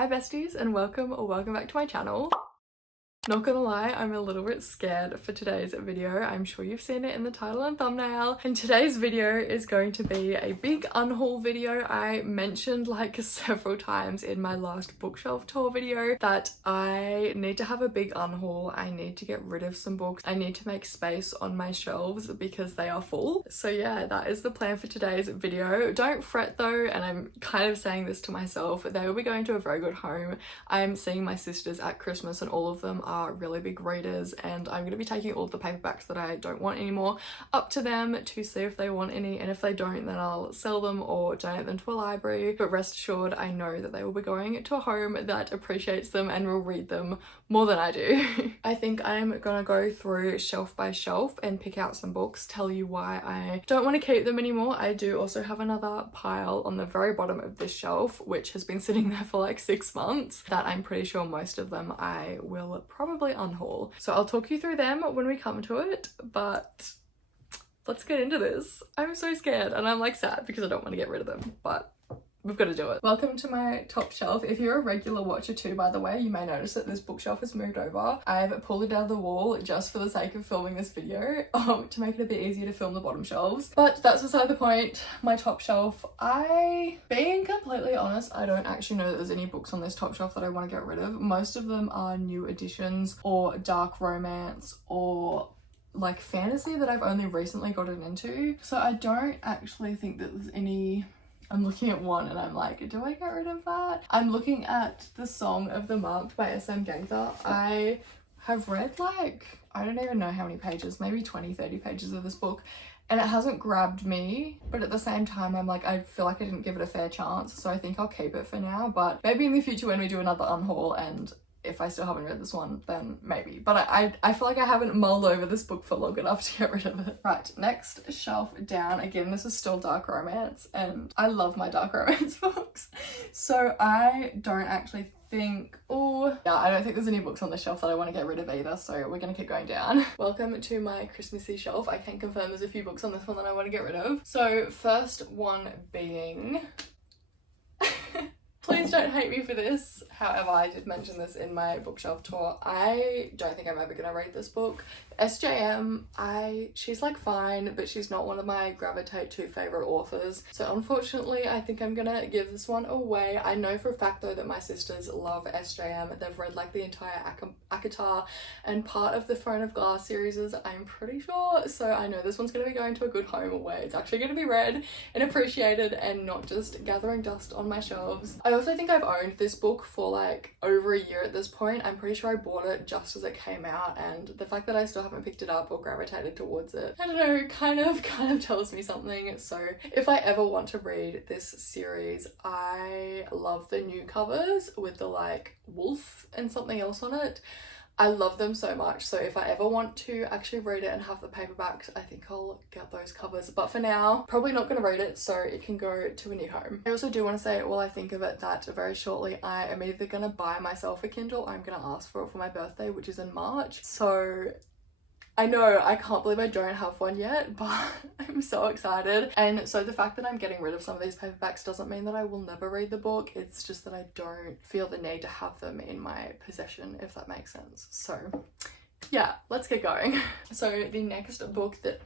Hi besties and welcome back to my channel. Not gonna lie, I'm a little bit scared for today's video. I'm sure you've seen it in the title and thumbnail. And today's video is going to be a big unhaul video. I mentioned like several times in my last bookshelf tour video that I need to have a big unhaul. I need to get rid of some books. I need to make space on my shelves because they are full. So yeah, that is the plan for today's video. Don't fret though, and I'm kind of saying this to myself, they will be going to a very good home. I'm seeing my sisters at Christmas and all of them are really big readers, and I'm going to be taking all of the paperbacks that I don't want anymore up to them to see if they want any, and if they don't then I'll sell them or donate them to a library. But rest assured, I know that they will be going to a home that appreciates them and will read them more than I do. I think I'm gonna go through shelf by shelf and pick out some books, tell you why I don't want to keep them anymore. I do also have another pile on the very bottom of this shelf which has been sitting there for like 6 months that I'm pretty sure most of them I will probably unhaul. So I'll talk you through them when we come to it, but let's get into this. I'm so scared and I'm like sad because I don't want to get rid of them, but we've got to do it. Welcome to my top shelf. If you're a regular watcher too, by the way, you may notice that this bookshelf has moved over. I've pulled it down the wall just for the sake of filming this video to make it a bit easier to film the bottom shelves. But that's beside the point. My top shelf, being completely honest, I don't actually know that there's any books on this top shelf that I want to get rid of. Most of them are new editions or dark romance or like fantasy that I've only recently gotten into. So I don't actually think that there's any. I'm looking at one and I'm like, do I get rid of that? I'm looking at The Song of the Month by S.M. Gangtha. I have read like, I don't even know how many pages, maybe 20-30 pages of this book, and it hasn't grabbed me, but at the same time I'm like, I feel like I didn't give it a fair chance, so I think I'll keep it for now. But maybe in the future when we do another unhaul and if I still haven't read this one, then maybe. But I feel like I haven't mulled over this book for long enough to get rid of it. Right, next shelf down. Again, this is still dark romance, and I love my dark romance books. So I don't actually think, I don't think there's any books on the shelf that I want to get rid of either, so we're gonna keep going down. Welcome to my Christmassy shelf. I can confirm there's a few books on this one that I want to get rid of. So first one being please don't hate me for this. However, I did mention this in my bookshelf tour. I don't think I'm ever gonna read this book. SJM, she's like fine, but she's not one of my gravitate to favorite authors. So unfortunately, I think I'm gonna give this one away. I know for a fact though that my sisters love SJM. They've read like the entire ACOTAR and part of the Throne of Glass series, I'm pretty sure. So I know this one's gonna be going to a good home where it's actually gonna be read and appreciated and not just gathering dust on my shelves. I also think I've owned this book for like over a year at this point. I'm pretty sure I bought it just as it came out, and the fact that I still haven't picked it up or gravitated towards it, I don't know, kind of tells me something. So if I ever want to read this series, I love the new covers with the like wolf and something else on it. I love them so much, so if I ever want to actually read it and have the paperbacks, I think I'll get those covers. But for now, probably not going to read it, so it can go to a new home. I also do want to say, while I think of it, that very shortly I am either going to buy myself a Kindle, I'm going to ask for it for my birthday, which is in March. So I know, I can't believe I don't have one yet, but I'm so excited. And so the fact that I'm getting rid of some of these paperbacks doesn't mean that I will never read the book. It's just that I don't feel the need to have them in my possession, if that makes sense. So yeah, let's get going. So the next book that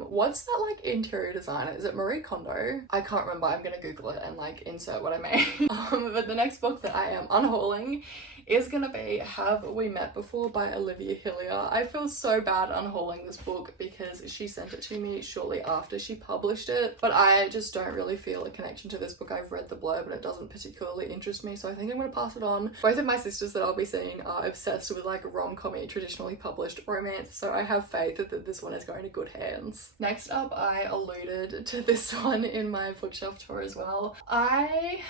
what's that like interior designer? Is it Marie Kondo? I can't remember. I'm gonna Google it and like insert what I made. But the next book that I am unhauling is gonna be Have We Met Before by Olivia Hillier. I feel so bad unhauling this book because she sent it to me shortly after she published it, but I just don't really feel a connection to this book. I've read the blurb and it doesn't particularly interest me, so I think I'm gonna pass it on. Both of my sisters that I'll be seeing are obsessed with like rom-com-y, traditionally published romance, so I have faith that this one is going to good hands. Next up, I alluded to this one in my bookshelf tour as well. I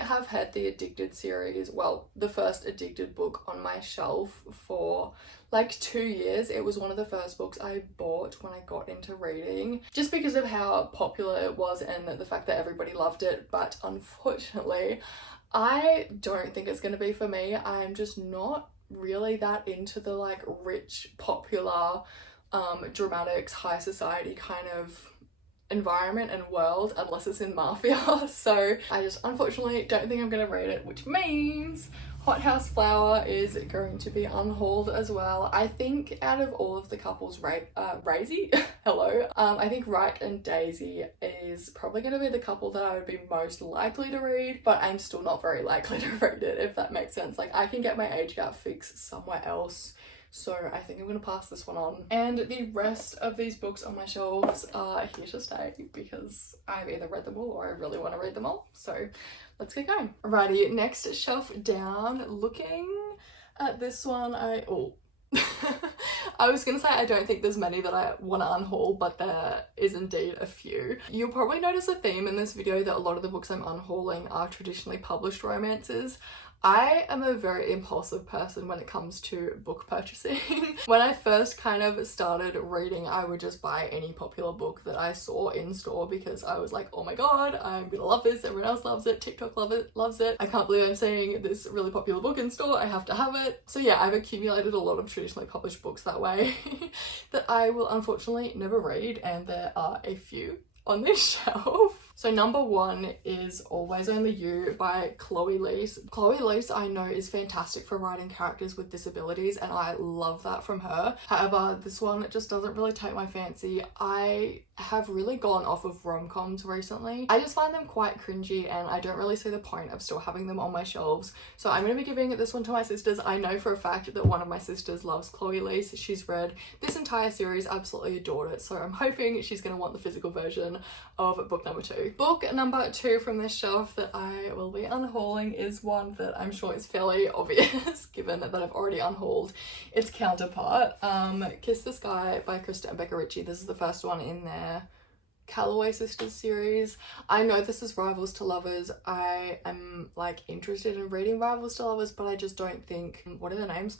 have had the Addicted series, well, the first Addicted book on my shelf for like 2 years. It was one of the first books I bought when I got into reading, just because of how popular it was and the fact that everybody loved it. But unfortunately, I don't think it's going to be for me. I'm just not really that into the like rich, popular, dramatics, high society kind of environment and world unless it's in mafia. So I just unfortunately don't think I'm gonna read it, which means Hothouse Flower is going to be unhauled as well. I think out of all of the couples, Razy, hello, I think Wright and Daisy is probably going to be the couple that I would be most likely to read, but I'm still not very likely to read it, if that makes sense. Like, I can get my age gap fixed somewhere else, so I think I'm going to pass this one on. And the rest of these books on my shelves are here to stay because I've either read them all or I really want to read them all. So let's get going. Alrighty, next shelf down. Looking at this one, I was gonna say I don't think there's many that I want to unhaul, but there is indeed a few. You'll probably notice a theme in this video that a lot of the books I'm unhauling are traditionally published romances. I am a very impulsive person when it comes to book purchasing. When I first kind of started reading, I would just buy any popular book that I saw in store because I was like, oh my god, I'm gonna love this, everyone else loves it, TikTok loves it, I can't believe I'm seeing this really popular book in store, I have to have it. So yeah, I've accumulated a lot of traditionally published books that way that I will unfortunately never read, and there are a few on this shelf. So number one is Always Only You by Chloe Leese. Chloe Leese I know is fantastic for writing characters with disabilities, and I love that from her. However, this one just doesn't really take my fancy. I have really gone off of rom-coms recently. I just find them quite cringy and I don't really see the point of still having them on my shelves. So I'm going to be giving this one to my sisters. I know for a fact that one of my sisters loves Chloe Leese. She's read this entire series, absolutely adored it. So I'm hoping she's going to want the physical version of book number 2. Book number 2 from this shelf that I will be unhauling is one that I'm sure is fairly obvious given that I've already unhauled its counterpart. Kiss the Sky by Krista and Becca Ritchie. This is the first one in their Calloway Sisters series. I know this is rivals to lovers. I am like interested in reading rivals to lovers, but I just don't think, what are their names?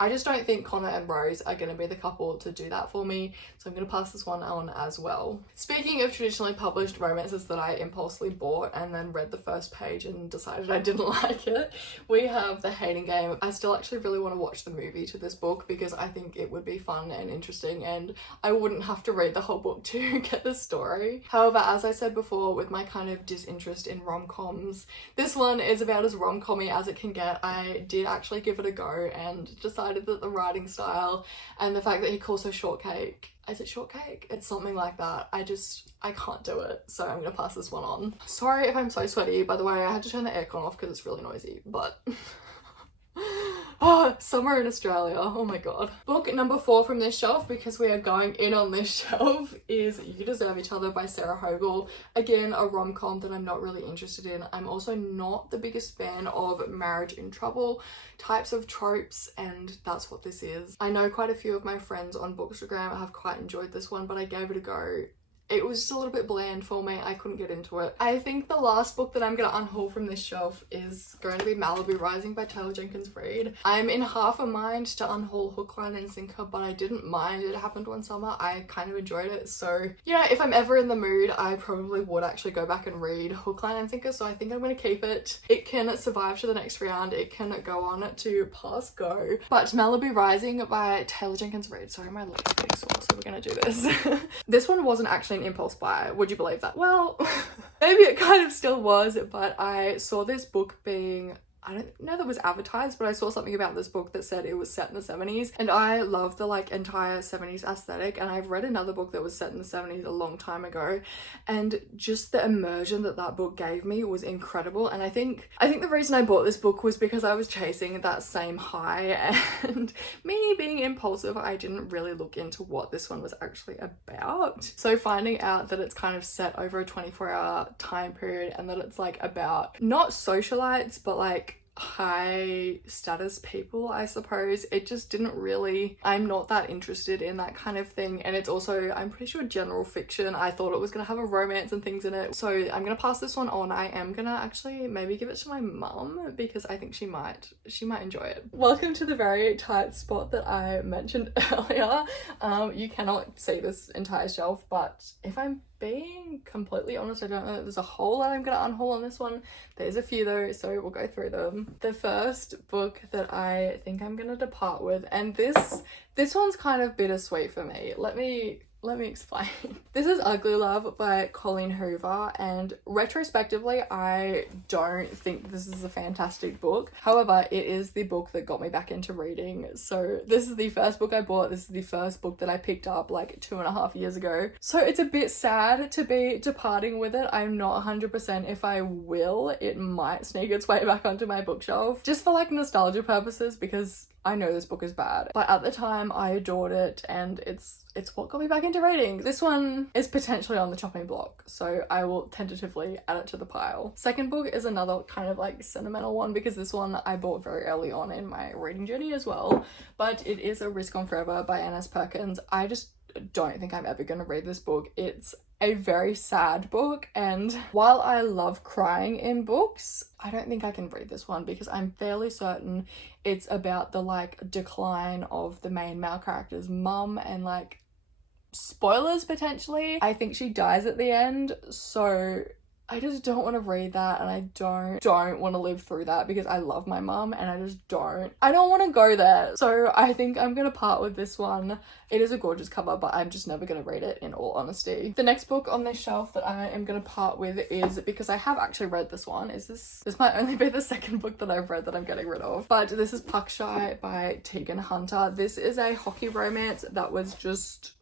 I just don't think Connor and Rose are going to be the couple to do that for me. So I'm going to pass this one on as well. Speaking of traditionally published romances that I impulsively bought and then read the first page and decided I didn't like it, we have The Hating Game. I still actually really want to watch the movie to this book because I think it would be fun and interesting and I wouldn't have to read the whole book to get the story. However, as I said before, with my kind of disinterest in rom-coms, this one is about as rom-com-y as it can get. I did actually give it a go and decided that the writing style and the fact that he calls her shortcake, is it shortcake? It's something like that. I can't do it. So I'm gonna pass this one on. Sorry if I'm so sweaty. By the way, I had to turn the aircon off because it's really noisy, but oh, summer in Australia, oh my god. Book number 4 from this shelf, because we are going in on this shelf, is You Deserve Each Other by Sarah Hogle. Again, a rom-com that I'm not really interested in. I'm also not the biggest fan of marriage in trouble types of tropes, and that's what this is. I know quite a few of my friends on Bookstagram have quite enjoyed this one, but I gave it a go. It was just a little bit bland for me. I couldn't get into it. I think the last book that I'm going to unhaul from this shelf is going to be Malibu Rising by Taylor Jenkins Reid. I'm in half a mind to unhaul Hook, Line and Sinker, but I didn't mind. It happened one summer. I kind of enjoyed it. So, you know, if I'm ever in the mood, I probably would actually go back and read Hook, Line and Sinker. So I think I'm going to keep it. It can survive to the next round. It can go on to pass go. But Malibu Rising by Taylor Jenkins Reid. Sorry, my lips are getting sore, so we're going to do this. This one wasn't actually an impulse buy. Would you believe that? Well, maybe it kind of still was, but I saw this book being, I don't know that was advertised, but I saw something about this book that said it was set in the 70s, and I love the like entire 70s aesthetic, and I've read another book that was set in the 70s a long time ago, and just the immersion that that book gave me was incredible. And I think the reason I bought this book was because I was chasing that same high, and me being impulsive, I didn't really look into what this one was actually about. So finding out that it's kind of set over a 24-hour time period, and that it's like about not socialites, but like high status people, I suppose, it just didn't really, I'm not that interested in that kind of thing. And it's also, I'm pretty sure, general fiction. I thought it was gonna have a romance and things in it, so I'm gonna pass this one on. I am gonna actually maybe give it to my mum because I think she might enjoy it. Welcome to the very tight spot that I mentioned earlier. You cannot see this entire shelf, but if I'm being completely honest, I don't know that there's a whole lot I'm gonna unhaul on this one. There's a few though, so we'll go through them. The first book that I think I'm gonna depart with, and this one's kind of bittersweet for me. Let me let me explain. This is Ugly Love by Colleen Hoover, and retrospectively I don't think this is a fantastic book. However, it is the book that got me back into reading. So this is the first book I bought. This is the first book that I picked up like 2.5 years ago. So it's a bit sad to be departing with it. I'm not 100% if I will. It might sneak its way back onto my bookshelf just for like nostalgia purposes, because I know this book is bad, but at the time I adored it, and it's what got me back into reading. This one is potentially on the chopping block, so I will tentatively add it to the pile. Second book is another kind of like sentimental one, because this one I bought very early on in my reading journey as well, but it is A Risk Gone Forever by Anna Perkins. I just don't think I'm ever going to read this book. It's a very sad book, and while I love crying in books, I don't think I can read this one, because I'm fairly certain it's about the like decline of the main male character's mum, and like spoilers potentially, I think she dies at the end. So I just don't want to read that, and I don't want to live through that, because I love my mum and I don't want to go there. So I think I'm gonna part with this one. It is a gorgeous cover, but I'm just never gonna read it, in all honesty. The next book on this shelf that I am gonna part with is, because I have actually read this one, this might only be the second book that I've read that I'm getting rid of, but this is Puck Shy by Tegan Hunter. This is a hockey romance that was just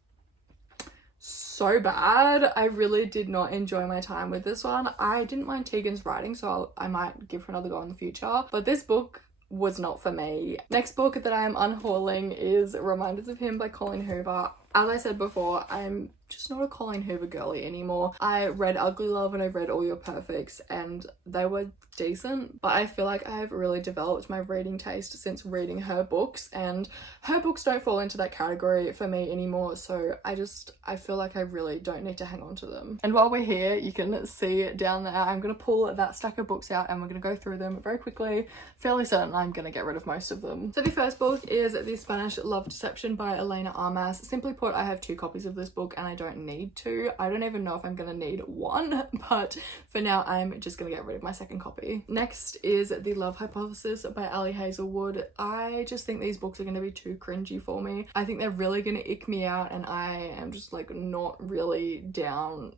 so bad. I really did not enjoy my time with this one. I didn't mind Tegan's writing, so I might give her another go in the future, but this book was not for me. Next book that I am unhauling is Reminders of Him by Colleen Hoover. As I said before, I'm just not a Colleen Hoover girly anymore. I read Ugly Love and I read All Your Perfects, and they were decent, but I feel like I've really developed my reading taste since reading her books, and her books don't fall into that category for me anymore, so I feel like I really don't need to hang on to them. And while we're here, you can see down there, I'm gonna pull that stack of books out and we're gonna go through them very quickly. Fairly certain I'm gonna get rid of most of them. So the first book is The Spanish Love Deception by Elena Armas. Simply put, I have 2 copies of this book and I don't need to. I don't even know if I'm gonna need one, but for now I'm just gonna get rid of my second copy. Next is The Love Hypothesis by Ali Hazelwood. I just think these books are going to be too cringy for me. I think they're really going to ick me out, and I am just like not really down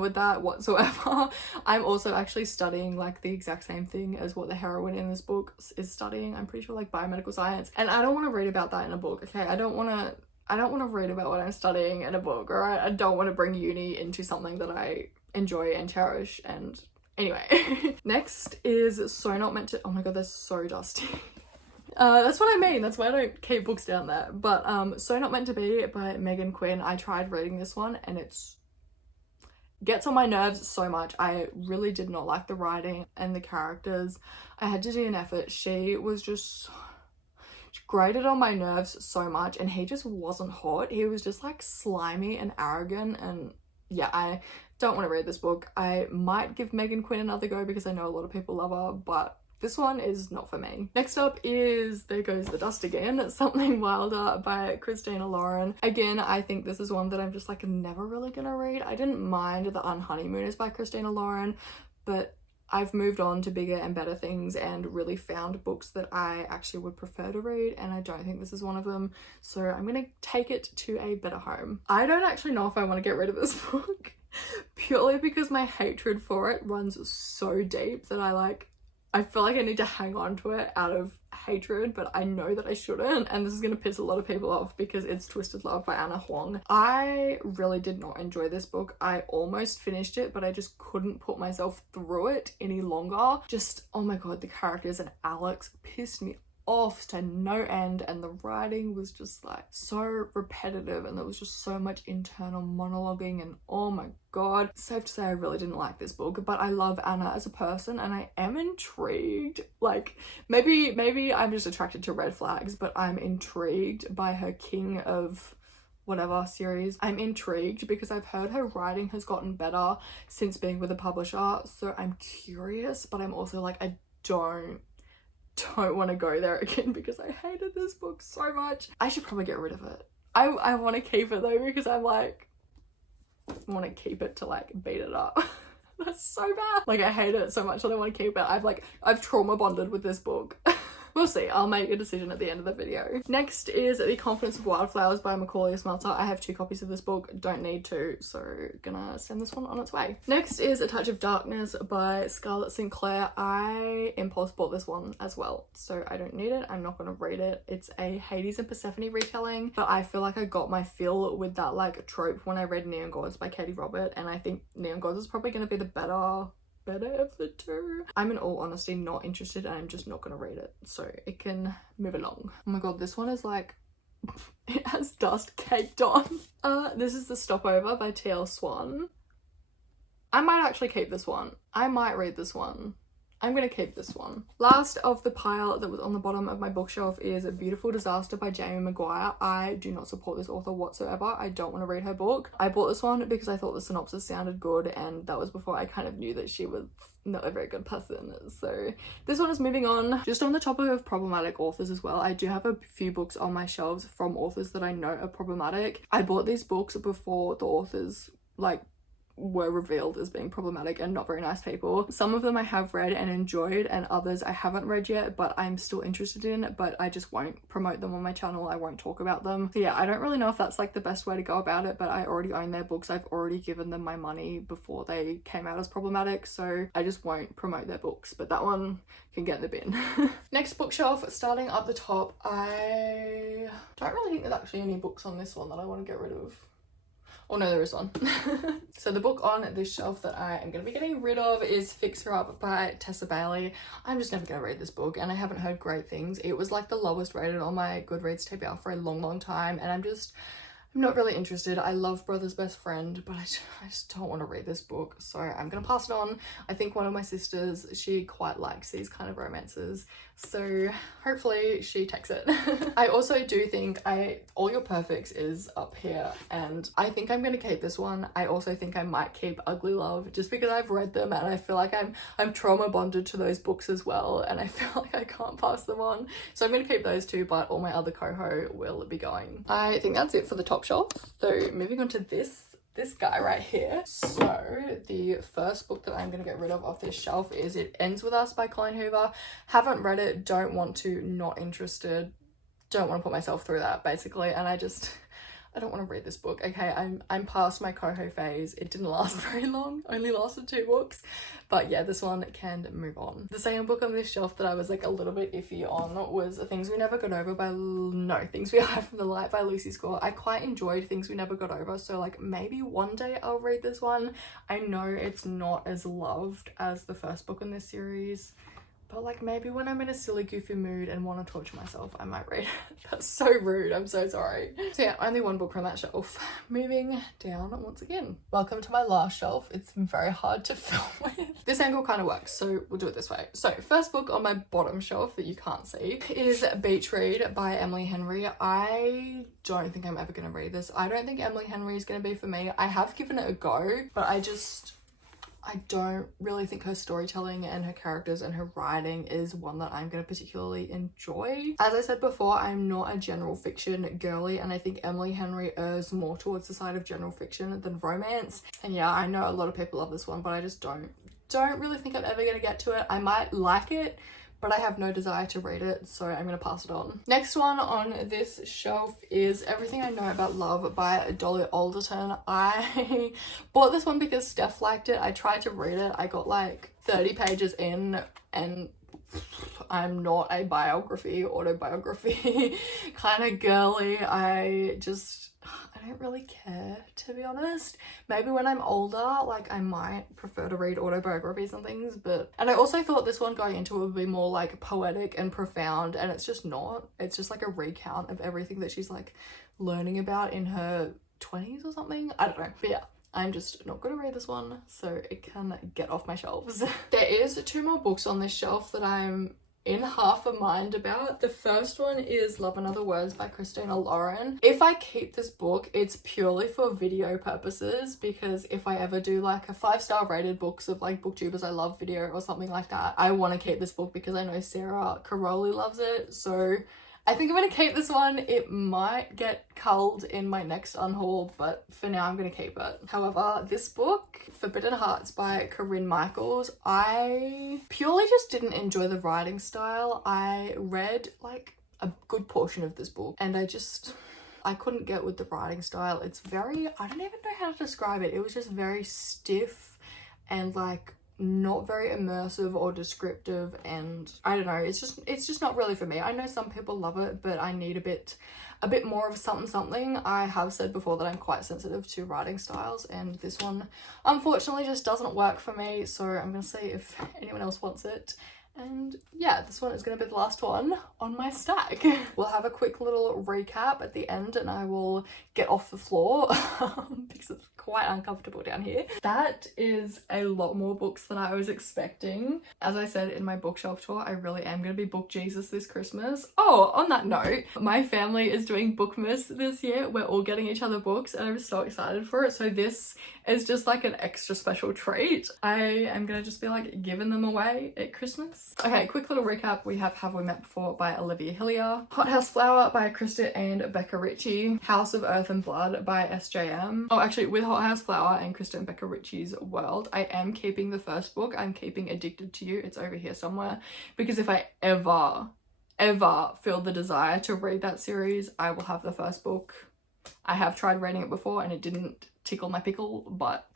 with that whatsoever. I'm also actually studying like the exact same thing as what the heroine in this book is studying. I'm pretty sure like biomedical science, and I don't want to read about that in a book. Okay, I don't want to read about what I'm studying in a book, alright? I don't want to bring uni into something that I enjoy and cherish. And anyway, next is So Not Meant to. Oh my god, they're so dusty. That's what I mean. That's why I don't keep books down there. But So Not Meant to Be by Megan Quinn. I tried reading this one and gets on my nerves so much. I really did not like the writing and the characters. I had to do an effort. She grated on my nerves so much, and he just wasn't hot. He was just like slimy and arrogant, and yeah, I don't want to read this book. I might give Megan Quinn another go because I know a lot of people love her, but this one is not for me. Next up is There Goes the Dust Again, Something Wilder by Christina Lauren. Again, I think this is one that I'm just like never really gonna read. I didn't mind The Unhoneymooners by Christina Lauren, but I've moved on to bigger and better things and really found books that I actually would prefer to read, and I don't think this is one of them, so I'm gonna take it to a better home. I don't actually know if I want to get rid of this book purely because my hatred for it runs so deep that I feel like I need to hang on to it out of hatred, but I know that I shouldn't, and this is going to piss a lot of people off because it's Twisted Love by Anna Huang. I really did not enjoy this book. I almost finished it, but I just couldn't put myself through it any longer. Just, oh my god, the characters and Alex pissed me off to no end, and the writing was just like so repetitive, and there was just so much internal monologuing, and oh my god. Safe to say I really didn't like this book, but I love Anna as a person and I am intrigued. Like maybe I'm just attracted to red flags, but I'm intrigued by her King of whatever series. I'm intrigued because I've heard her writing has gotten better since being with a publisher, so I'm curious, but I'm also like, I don't want to go there again because I hated this book so much. I should probably get rid of it. I want to keep it though because I'm like, I want to keep it to like beat it up. That's so bad. Like I hate it so much that I want to keep it. I've trauma bonded with this book. We'll see. I'll make a decision at the end of the video. Next is The Confidence of Wildflowers by Macaulay Smelter. I have 2 copies of this book, don't need to, so gonna send this one on its way. Next is A Touch of Darkness by Scarlett Sinclair. I impulse bought this one as well, so I don't need it. I'm not gonna read it. It's a Hades and Persephone retelling, but I feel like I got my fill with that like trope when I read Neon Gods by Katie Robert, and I think Neon Gods is probably gonna be the better of the 2. I'm in all honesty not interested, and I'm just not gonna read it, so it can move along. Oh my god, this one is like it has dust caked on. This is The Stopover by TL Swan. I might actually keep this one. I might read this one. I'm gonna keep this one. Last of the pile that was on the bottom of my bookshelf is A Beautiful Disaster by Jamie Maguire. I do not support this author whatsoever. I don't want to read her book. I bought this one because I thought the synopsis sounded good, and that was before I kind of knew that she was not a very good person. So this one is moving on. Just on the topic of problematic authors as well, I do have a few books on my shelves from authors that I know are problematic. I bought these books before the authors like were revealed as being problematic and not very nice people. Some of them I have read and enjoyed, and others I haven't read yet but I'm still interested in, but I just won't promote them on my channel. I won't talk about them. So yeah, I don't really know if that's like the best way to go about it, but I already own their books. I've already given them my money before they came out as problematic, so I just won't promote their books, but that one can get in the bin. Next bookshelf, starting at the top, I don't really think there's actually any books on this one that I want to get rid of. Oh no, there is one. So the book on this shelf that I am going to be getting rid of is Fix Her Up by Tessa Bailey. I'm just never going to read this book, and I haven't heard great things. It was like the lowest rated on my Goodreads TBR for a long time, and I'm not really interested. I love Brother's Best Friend, but I just don't want to read this book, so I'm gonna pass it on. I think one of my sisters, she quite likes these kind of romances, so hopefully she takes it. I also do think All Your Perfects is up here, and I think I'm gonna keep this one. I also think I might keep Ugly Love, just because I've read them and I feel like I'm trauma bonded to those books as well, and I feel like I can't pass them on. So I'm gonna keep those 2, but all my other coho will be going. I think that's it for the top shelf. So moving on to this guy right here. So the first book that I'm going to get rid of off this shelf is It Ends With Us by Colleen Hoover. Haven't read it, don't want to, not interested, don't want to put myself through that basically, and I don't want to read this book. Okay, I'm past my coho phase. It didn't last very long, only lasted 2 books, but yeah, this one can move on. The second book on this shelf that I was like a little bit iffy on was Things We Never Got Over by Things We Hide From the Light by Lucy Score. I quite enjoyed Things We Never Got Over, so like maybe one day I'll read this one. I know it's not as loved as the first book in this series, but like maybe when I'm in a silly goofy mood and want to torture myself, I might read it. That's so rude, I'm so sorry. So yeah, only one book from that shelf. Moving down once again. Welcome to my last shelf. It's very hard to film with. This angle kind of works, so we'll do it this way. So first book on my bottom shelf that you can't see is Beach Read by Emily Henry. I don't think I'm ever going to read this. I don't think Emily Henry is going to be for me. I have given it a go, but I don't really think her storytelling and her characters and her writing is one that I'm going to particularly enjoy. As I said before, I'm not a general fiction girly, and I think Emily Henry errs more towards the side of general fiction than romance. And yeah, I know a lot of people love this one, but I just don't really think I'm ever going to get to it. I might like it, but I have no desire to read it, so I'm going to pass it on. Next one on this shelf is Everything I Know About Love by Dolly Alderton. I bought this one because Steph liked it. I tried to read it. I got like 30 pages in, and I'm not a autobiography kind of girly. I don't really care, to be honest. Maybe when I'm older, like I might prefer to read autobiographies and things, and I also thought this one going into it would be more like poetic and profound, and it's just not. It's just like a recount of everything that she's like learning about in her 20s or something. I don't know, but yeah, I'm just not going to read this one, so it can get off my shelves. There is 2 more books on this shelf that I'm in half a mind about. The first one is Love and Other Words by Christina Lauren. If I keep this book, it's purely for video purposes, because if I ever do like a 5-star rated books of like booktubers I love video or something like that, I want to keep this book because I know Sarah Caroli loves it, so I think I'm gonna keep this one. It might get culled in my next unhaul, but for now I'm gonna keep it. However, this book, Forbidden Hearts by Corinne Michaels, I purely just didn't enjoy the writing style. I read like a good portion of this book and I couldn't get with the writing style. It's very, I don't even know how to describe it. It was just very stiff and like not very immersive or descriptive, and I don't know, it's just not really for me. I know some people love it, but I need a bit more of something. I have said before that I'm quite sensitive to writing styles, and this one unfortunately just doesn't work for me, so I'm gonna see if anyone else wants it. And yeah, this one is going to be the last one on my stack. We'll have a quick little recap at the end and I will get off the floor because it's quite uncomfortable down here. That is a lot more books than I was expecting. As I said in my bookshelf tour, I really am going to be book Jesus this Christmas. Oh, on that note, my family is doing Bookmas this year. We're all getting each other books and I'm so excited for it. So this is just like an extra special treat. I am going to just be like giving them away at Christmas. Okay, quick little recap. We have We Met Before by Olivia Hillier, Hothouse Flower by Krista and Becca Ritchie, House of Earth and Blood by SJM. Oh, actually with Hothouse Flower and Krista and Becca Ritchie's world, I am keeping the first book. I'm keeping Addicted to You. It's over here somewhere, because if I ever feel the desire to read that series, I will have the first book. I have tried reading it before and it didn't tickle my pickle, but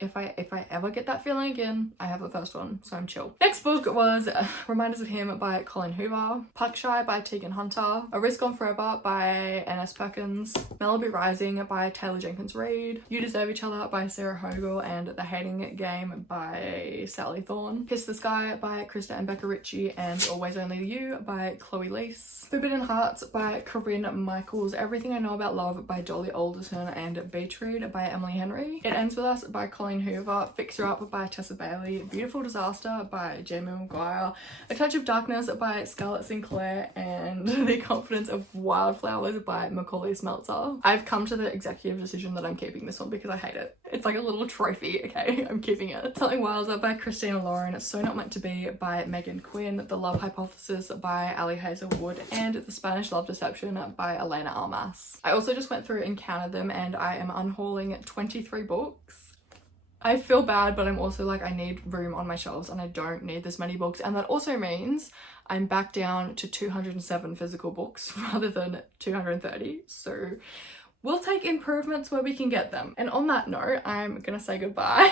if I ever get that feeling again, I have the first one, so I'm chill. Next book was Reminders of Him by Colin Hoover, Puckshy by Tegan Hunter, A Risk Gone Forever by N.S. Perkins, Malibu Rising by Taylor Jenkins Reid, You Deserve Each Other by Sarah Hogle, and The Hating Game by Sally Thorne, Kiss the Sky by Krista and Becca Ritchie, and Always Only You by Chloe Leese, Forbidden Hearts by Corinne Michaels, Everything I Know About Love by Dolly Alderton, and Beetroot by Emily Henry. It Ends With Us by Colin Hoover, Fixer Up by Tessa Bailey, Beautiful Disaster by Jamie Maguire, A Touch of Darkness by Scarlett Sinclair, and The Confidence of Wildflowers by Macaulay Smeltzer. I've come to the executive decision that I'm keeping this one because I hate it. It's like a little trophy, okay? I'm keeping it. Something Wilder by Christina Lauren, So Not Meant to Be by Megan Quinn, The Love Hypothesis by Ali Hazelwood, and The Spanish Love Deception by Elena Almas. I also just went through and counted them and I am unhauling 23 books. I feel bad, but I'm also like, I need room on my shelves and I don't need this many books. And that also means I'm back down to 207 physical books rather than 230. So we'll take improvements where we can get them. And on that note, I'm gonna say goodbye.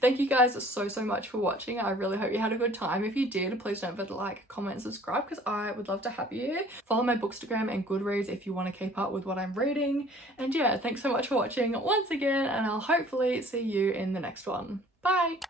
Thank you guys so much for watching. I really hope you had a good time. If you did, please don't forget to like, comment, and subscribe because I would love to have you. Follow my Bookstagram and Goodreads if you want to keep up with what I'm reading. And yeah, thanks so much for watching once again, and I'll hopefully see you in the next one. Bye!